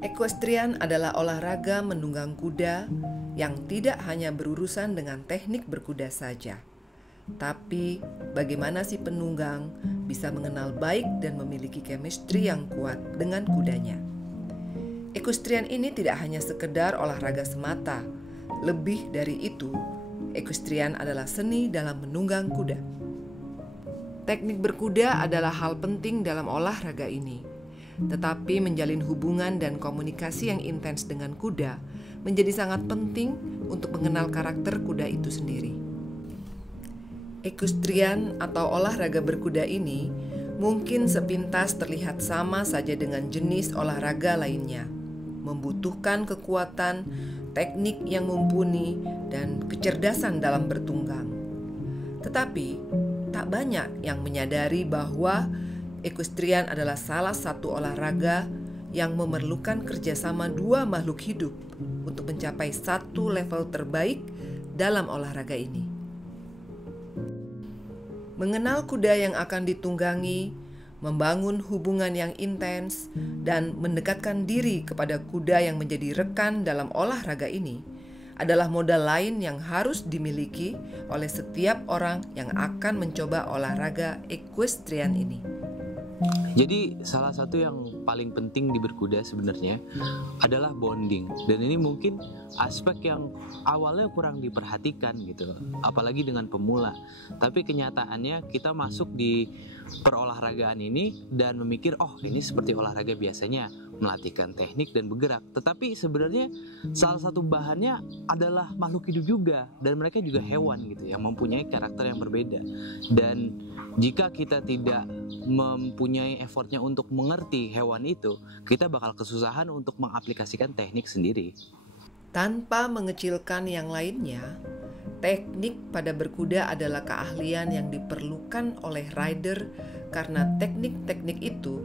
Equestrian adalah olahraga menunggang kuda yang tidak hanya berurusan dengan teknik berkuda saja, tapi bagaimana si penunggang bisa mengenal baik dan memiliki chemistry yang kuat dengan kudanya. Equestrian ini tidak hanya sekedar olahraga semata, lebih dari itu, equestrian adalah seni dalam menunggang kuda. Teknik berkuda adalah hal penting dalam olahraga ini. Tetapi menjalin hubungan dan komunikasi yang intens dengan kuda menjadi sangat penting untuk mengenal karakter kuda itu sendiri. Equestrian atau olahraga berkuda ini mungkin sepintas terlihat sama saja dengan jenis olahraga lainnya, membutuhkan kekuatan, teknik yang mumpuni, dan kecerdasan dalam bertunggang. Tetapi tak banyak yang menyadari bahwa equestrian adalah salah satu olahraga yang memerlukan kerjasama dua makhluk hidup untuk mencapai satu level terbaik dalam olahraga ini. Mengenal kuda yang akan ditunggangi, membangun hubungan yang intens, dan mendekatkan diri kepada kuda yang menjadi rekan dalam olahraga ini adalah modal lain yang harus dimiliki oleh setiap orang yang akan mencoba olahraga equestrian ini. Jadi salah satu yang paling penting di berkuda sebenarnya adalah bonding. Dan ini mungkin aspek yang awalnya kurang diperhatikan gitu, apalagi dengan pemula. Tapi kenyataannya kita masuk di perolahragaan ini dan memikir, oh ini seperti olahraga biasanya, melatihkan teknik dan bergerak. Tetapi sebenarnya salah satu bahannya adalah makhluk hidup juga, dan mereka juga hewan gitu yang mempunyai karakter yang berbeda. Dan jika kita tidak mempunyai effortnya untuk mengerti hewan itu, kita bakal kesusahan untuk mengaplikasikan teknik sendiri. Tanpa mengecilkan yang lainnya, teknik pada berkuda adalah keahlian yang diperlukan oleh rider karena teknik-teknik itu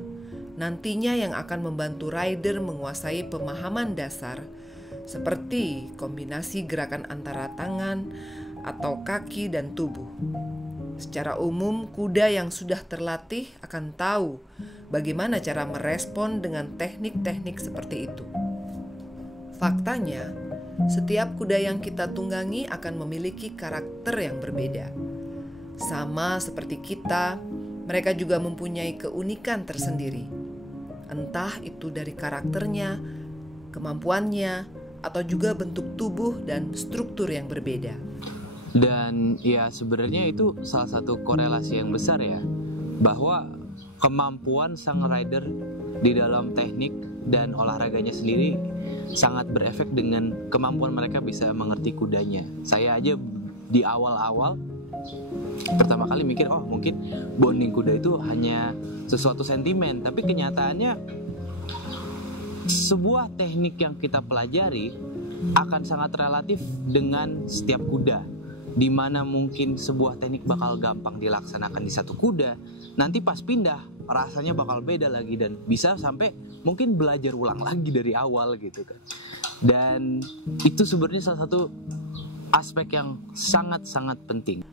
nantinya yang akan membantu rider menguasai pemahaman dasar seperti kombinasi gerakan antara tangan atau kaki dan tubuh. Secara umum, kuda yang sudah terlatih akan tahu bagaimana cara merespon dengan teknik-teknik seperti itu. Faktanya, setiap kuda yang kita tunggangi akan memiliki karakter yang berbeda. Sama seperti kita, mereka juga mempunyai keunikan tersendiri. Entah itu dari karakternya, kemampuannya, atau juga bentuk tubuh dan struktur yang berbeda. Dan ya sebenarnya itu salah satu korelasi yang besar ya, bahwa kemampuan sang rider di dalam teknik dan olahraganya sendiri sangat berefek dengan kemampuan mereka bisa mengerti kudanya. Saya aja di awal-awal pertama kali mikir, oh mungkin bonding kuda itu hanya sesuatu sentimen, tapi kenyataannya sebuah teknik yang kita pelajari akan sangat relatif dengan setiap kuda. Di mana mungkin sebuah teknik bakal gampang dilaksanakan di satu kuda, nanti pas pindah rasanya bakal beda lagi dan bisa sampai mungkin belajar ulang lagi dari awal gitu kan. Dan itu sebenarnya salah satu aspek yang sangat-sangat penting.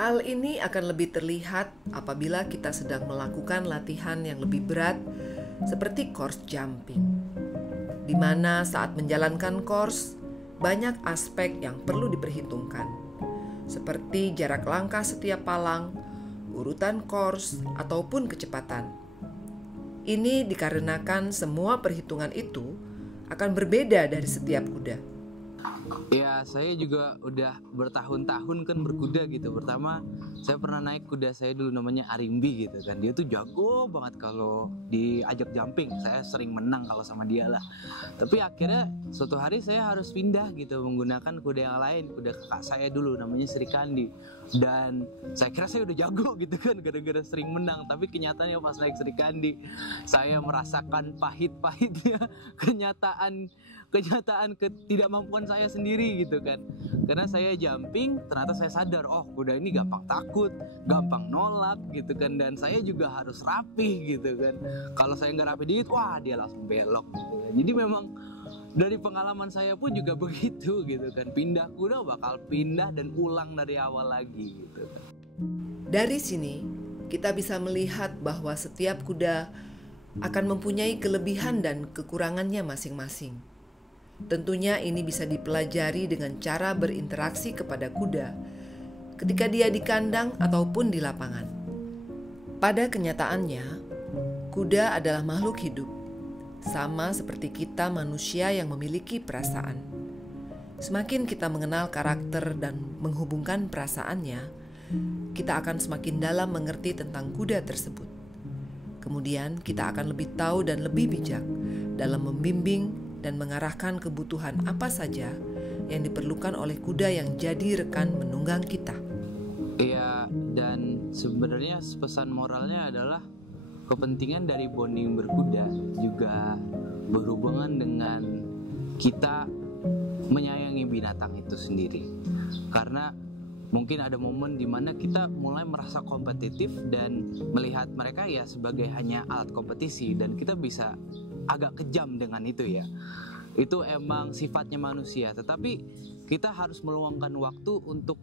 Hal ini akan lebih terlihat apabila kita sedang melakukan latihan yang lebih berat seperti course jumping, di mana saat menjalankan course banyak aspek yang perlu diperhitungkan, seperti jarak langkah setiap palang, urutan course, ataupun kecepatan. Ini dikarenakan semua perhitungan itu akan berbeda dari setiap kuda. Ya, saya juga udah bertahun-tahun kan berkuda gitu. Pertama, saya pernah naik kuda saya dulu namanya Arimbi gitu kan. Dia tuh jago banget kalau diajak jumping. Saya sering menang kalau sama dia lah. Tapi akhirnya suatu hari saya harus pindah gitu menggunakan kuda yang lain, kuda kakak saya dulu namanya Sri Kandi. Dan saya kira saya udah jago gitu kan gara-gara sering menang. Tapi kenyataannya pas naik Sri Kandi, saya merasakan pahit-pahitnya kenyataan ketidakmampuan saya sendiri gitu kan. Karena saya jumping, ternyata saya sadar, oh kuda ini gampang takut, gampang nolak gitu kan. Dan saya juga harus rapih gitu kan. Kalau saya nggak rapi dikit, wah dia langsung belok gitu kan. Jadi memang dari pengalaman saya pun juga begitu gitu kan. Pindah kuda bakal pindah dan ulang dari awal lagi gitu kan. Dari sini kita bisa melihat bahwa setiap kuda akan mempunyai kelebihan dan kekurangannya masing-masing. Tentunya ini bisa dipelajari dengan cara berinteraksi kepada kuda ketika dia di kandang ataupun di lapangan. Pada kenyataannya, kuda adalah makhluk hidup, sama seperti kita manusia yang memiliki perasaan. Semakin kita mengenal karakter dan menghubungkan perasaannya, kita akan semakin dalam mengerti tentang kuda tersebut. Kemudian kita akan lebih tahu dan lebih bijak dalam membimbing dan mengarahkan kebutuhan apa saja yang diperlukan oleh kuda yang jadi rekan menunggang kita. Iya, dan sebenarnya pesan moralnya adalah kepentingan dari bonding berkuda juga berhubungan dengan kita menyayangi binatang itu sendiri. Karena mungkin ada momen di mana kita mulai merasa kompetitif dan melihat mereka ya sebagai hanya alat kompetisi, dan kita bisa agak kejam dengan itu ya. Itu emang sifatnya manusia, tetapi kita harus meluangkan waktu untuk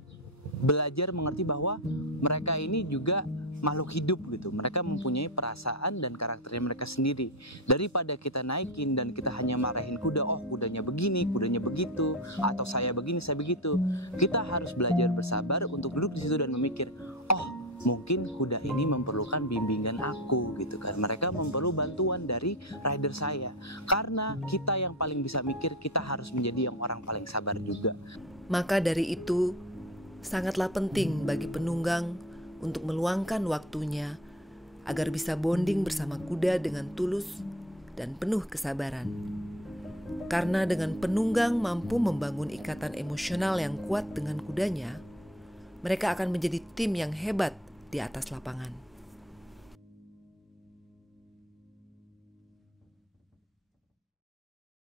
belajar mengerti bahwa mereka ini juga makhluk hidup gitu. Mereka mempunyai perasaan dan karakternya mereka sendiri. Daripada kita naikin dan kita hanya marahin kuda, oh kudanya begini, kudanya begitu, atau saya begini, saya begitu. Kita harus belajar bersabar untuk duduk di situ dan memikir, oh mungkin kuda ini memerlukan bimbingan aku gitu kan. Mereka memerlukan bantuan dari rider saya. Karena kita yang paling bisa mikir, kita harus menjadi yang orang paling sabar juga. Maka dari itu, sangatlah penting bagi penunggang untuk meluangkan waktunya agar bisa bonding bersama kuda dengan tulus dan penuh kesabaran. Karena dengan penunggang mampu membangun ikatan emosional yang kuat dengan kudanya, mereka akan menjadi tim yang hebat di atas lapangan.